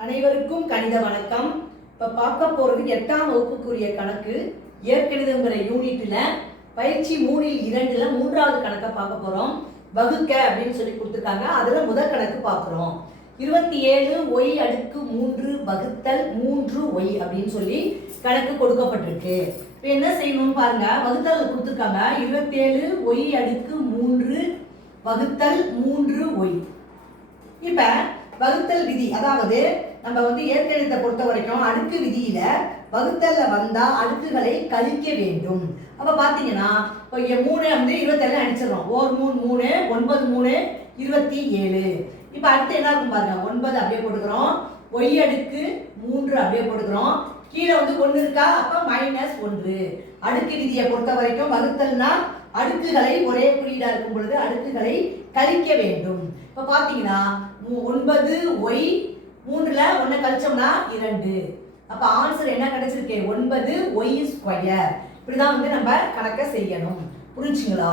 அனைவருக்கும் கணித வணக்கம். இப்போ பார்க்க போகிறது எட்டாம் வகுப்புக்குரிய கணக்கு. இயற்கணிதங்கிற யூனிட்டில் பயிற்சி மூணில் இரண்டில் மூன்றாவது கணக்கை பார்க்க போகிறோம் வகுக்க அப்படின்னு சொல்லி கொடுத்துருக்காங்க. அதில் முதல் கணக்கு பார்க்குறோம். இருபத்தி ஏழு ஒய் அடுக்கு மூன்று வகுத்தல் மூன்று ஒய் அப்படின்னு சொல்லி கணக்கு கொடுக்கப்பட்டிருக்கு. இப்போ என்ன செய்யணும்னு பாருங்க. வகுத்தல் கொடுத்துருக்காங்க. இருபத்தேழு ஒய் அடுக்கு மூன்று வகுத்தல் மூன்று வகுத்தல் விதி. அதாவது நம்ம வந்து இயற்கணிதத்தை பொறுத்த வரைக்கும் அடுக்கு விதியில வகுத்தல்ல வந்தா அடுக்குகளை கழிக்க வேண்டும். அப்ப பாத்தீங்கன்னா இப்போ மூணு வந்து இருபத்தேழு அடிச்சிடறோம். ஓர் மூணு மூணு ஒன்பது மூணு இருபத்தி ஏழு இப்ப அடுத்து என்ன இருக்கும் பாருங்க ஒன்பது அப்படியே போட்டுக்கிறோம். ஒய் அடுக்கு மூன்று அப்படியே போட்டுக்கிறோம். கீழே வந்து ஒன்று இருக்கா? அப்போ மைனஸ் ஒன்று. அடுக்கு விதியை பொறுத்த வரைக்கும் வகுத்தல்னா அடுக்குகளை ஒரே குறியீடா இருக்கும் பொழுது அடுக்குகளை கழிக்க வேண்டும். இப்போ பார்த்தீங்கன்னா ஒன்பது ஒய் மூணுல ஒன்றை கழிச்சோம்னா இரண்டு. அப்போ ஆன்சர் என்ன கிடைச்சிருக்கு? ஒன்பது ஒய் ஸ்கொயர் இப்படிதான் வந்து நம்ம கணக்க செய்யணும். புரிஞ்சுங்களா?